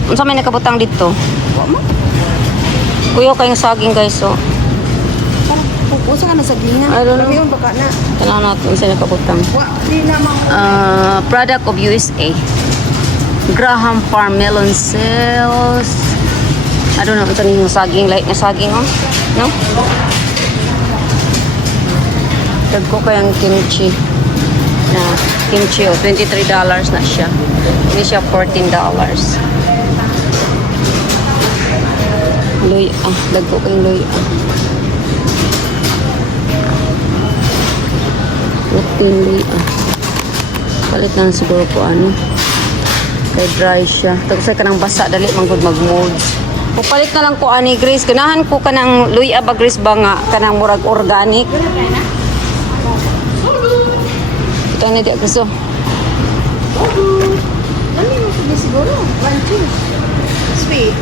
dito. Unsa may nakabutang dito? Wa mo? Kuya kayong saging guys, so. Usa ka na sa gingan. I don't know. Labi yung baka na. Tanong natin unsa nakabutang. Wa, di na mo. Product of USA. Graham Farm melon sales. I don't know, ito yung saging, light na saging, oh. No? Dagko kayang kimchi. Na kimchi, oh, $23 na siya. Hindi siya $14. Luya, dagko kayang luya. 14 luya. Palit na siguro po ano. Kay dry siya. Tapos ay kanang basa, dali manggod mag-molds. Pupalit na lang ko ani Grace. Ganahan ko kanang luya ba Grace ba nga kanang murag organic. Ito na di gusto. Ano yung sige siguro? One juice. Sweet.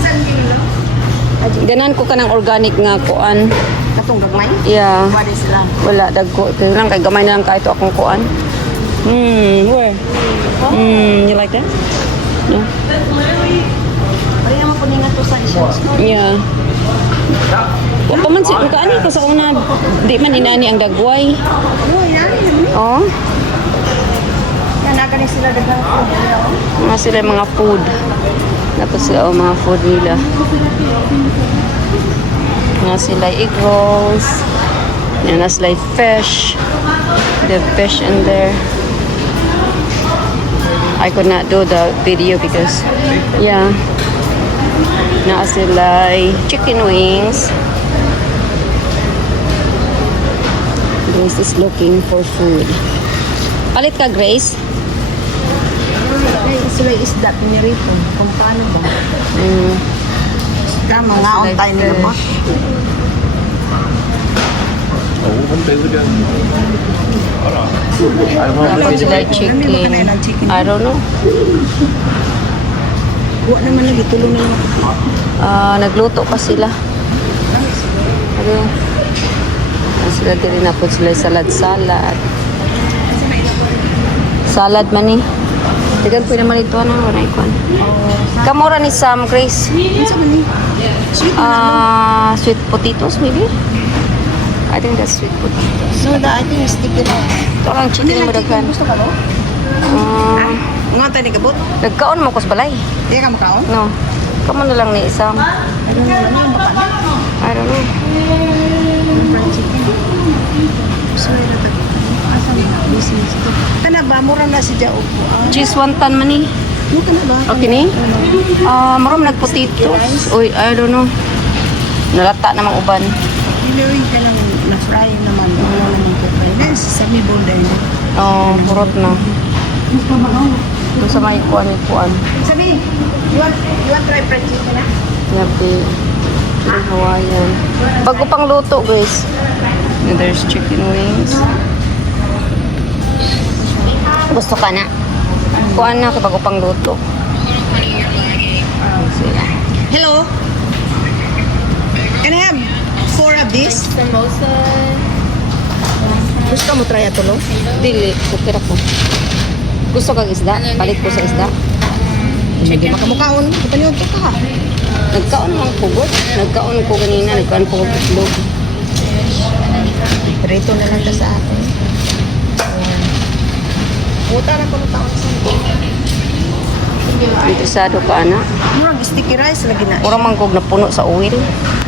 Saan kilo? Ganahan ko kanang organic nga kuan. Katong gagmay? Yeah. Wala sila. Wala dagko. Kaya lang kay gamay na lang kahit akong kuan. Where? You like that? No? Ay, naman po nga to sa isang store. Yeah. Wa pa man si kaani ko sa una. Di man inani ang dagway. Oh, yan. Oh. Yan, nakanin sila dagang food. Mga sila mga food. Dapat sila mga food nila. Mga sila egg rolls. Yan na sila fish. The fish in there. I could not do the video because, yeah. Na sila chicken wings. Grace is looking for food. Palit ka, Grace? Ay, sila isda pinirito. Kung paano ba? Isda, mga untay nila ba? Dapat sila chicken. I don't know. Huwag naman lagi, tulong na lang. Nagluto pa sila. Ano? Sila din na po sila salad. Salad man eh. Tigan po naman ito. Ano? Wala ikon. Kamura ni Sam, Grace. Ano man ni? Sweet Sweet potatoes maybe? I think that's sweet potatoes. So, I think sticky na. Ito lang chicken na madaghan. Gusto ka ba? Nga tayo ni kabot? Nagkaon mo ko sa balay. Di ka makaon? No. Kamo na lang ni Sam. I don't know. Ano yung baka? I don't know. Fried chicken. Sorry na tayo. Asa mo? Business ito. Kana ba? Mura na si Jao po. Cheese wonton man eh. Ano ka na ba? Okay ni? Maram nagpotatoes. Uy, I don't know. Nalata namang uban. Iluwi ka lang na-fry naman. Wala naman ko fry. Then, sesame ball dahil. Purot na. Ito sa may kuan. Sabi, you want try fried chicken na? Yabi. Yung Hawaiian. Bago pang luto, guys. And there's chicken wings. Gusto ka na? Kuan na, bago pang luto. Sila. Hello? Can I have 4 of this? Samosa. Gusto mo try ito, no? Dili, kukira ko. Gusto kang isda? Palit ko sa isda. Hindi makamukaon. Kapaniwag ka. Nagkaon lang ko, good. Nagkaon ko kanina, nagkaon ko itlog. Rito na lang ka sa atin. Puta na kung taon sa Interesado ka, anak? murag sticky rice lagi na. Mura man kog napuno sa oil.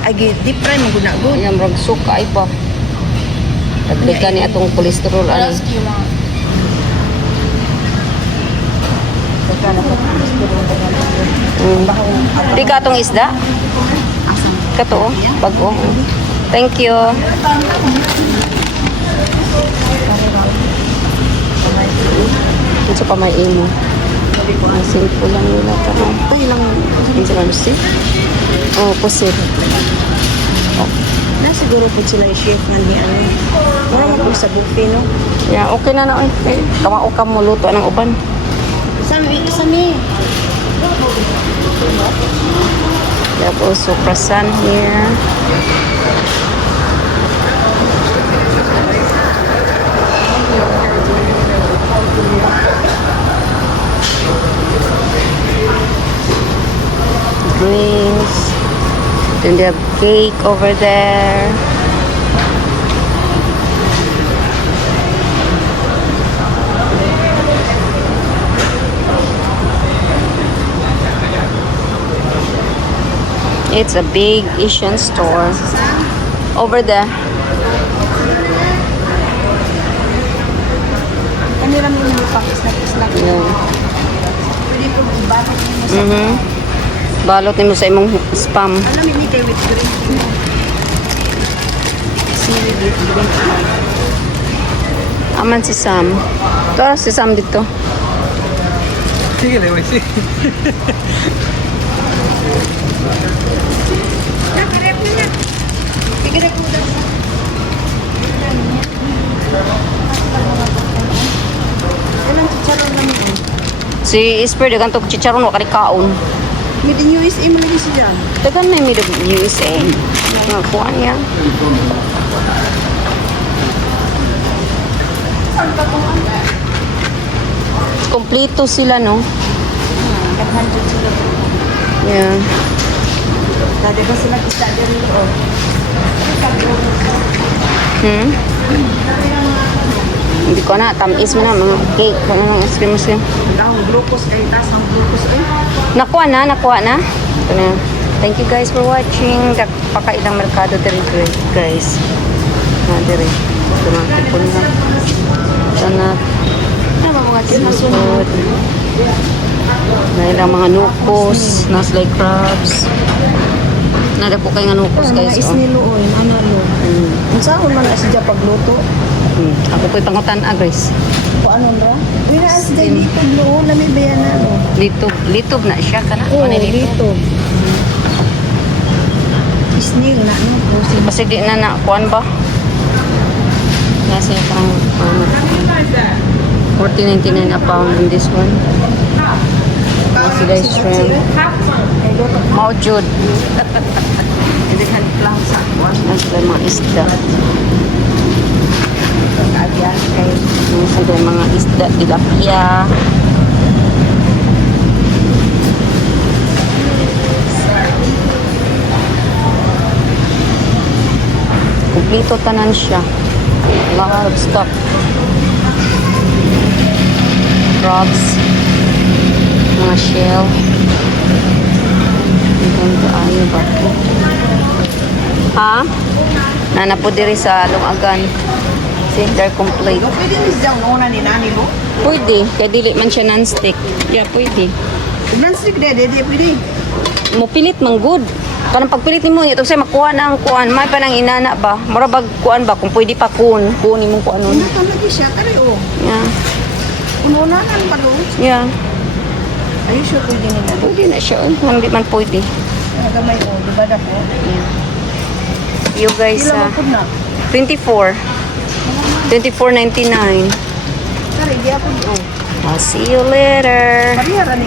Ay, deep fry mo gunagod. Ayan, murag suka ay pa. Dagdagan ni atong kolesterol, What ani. else do you want? Di ka atong isda? Kato, bago. Thank you. Ito pa may imo. Simple lang nila ka. Ito ilang Ito lang si. Oh, pusit. na siguro po sila i-chef nga ni ano. Mura mo po sa buffet, no? Yeah, okay na na. Okay. Kamao ka mo luto ng uban. Sami. They have also prasan here. drinks. Then they have cake over there. It's a big Asian store. Over there. Kanila mo yung pakis-nakis-nak. Yeah. Pwede ko bakit mo sa... Balot nimo sa imong spam. Alam, hindi kayo with drink. Seaweed with drink. Aman si Sam. Ito si Sam dito. Sige na, Maxi. Nakarep mo na. Ikarep mo na. Ilang chicharon lang yun. Si Isper dagan to chicharon wa kay kaon. Made in USA mo lagi siya. Dagan may mid USA. Nga kuan niya. Kompleto sila no. Nag-100 sila. Yeah. Dati ba sila kita dito? Hmm? Hindi ko na, tamis mo na, mga cake, kung anong ice cream. Ang glucose kayo, tas ang glucose kayo. Nakuha na. Ito na. Thank you guys for watching. Pakailang merkado diri guys. Na diri. Ito na, kupon na. Ito na. Ano mga sinasunod? Food. Na ilang mga nukos, naslay crabs. Nada po kayo nga nukos Mga guys. Oh. isniluoy, ano lo. Ang sahon man na siya pagluto. Ako po'y pangutan agres. O ano ra? Winaas day dito lo, lami bayan na lo. Litob na siya ka na. Oo, Ano dito. Isnil na, no? Pusin. Kasi di na kuan ba? Kasi parang 14.99 a pound in this one. Sila shrimp. Mao jud. Hindi kan lang sa kuwan. Yan sila mga isda. Pag-agyan kay Yan sila mga isda, tilapia. Kompleto tanan siya. Lot of stuff. Crabs. Mga shell. Ang kaayo ba ito? Ha? Nana po diri sa lungagan. See, they're complete. pwede ni siya una ni nani lo. Pwede. Kaya dili man siya non-stick. Yeah, pwede. Non-stick de, pwede. Mupilit man good. Kanang pagpilit nimo ito say makuha na ang kuan, may pa nang inana ba? Mura bag kuan ba kung pwede pa kunin mo kuan nun. Una ka lagi siya, kare o. Yeah. Una nan pa lo. Yeah. Are you sure pwede nila? Pwede na siya. Hindi man pwede. Nagamay o, di ba dako? Yeah. You guys, Ilang po na? 24. 24.99. Kare, di ako o. I'll see you later. Pariharan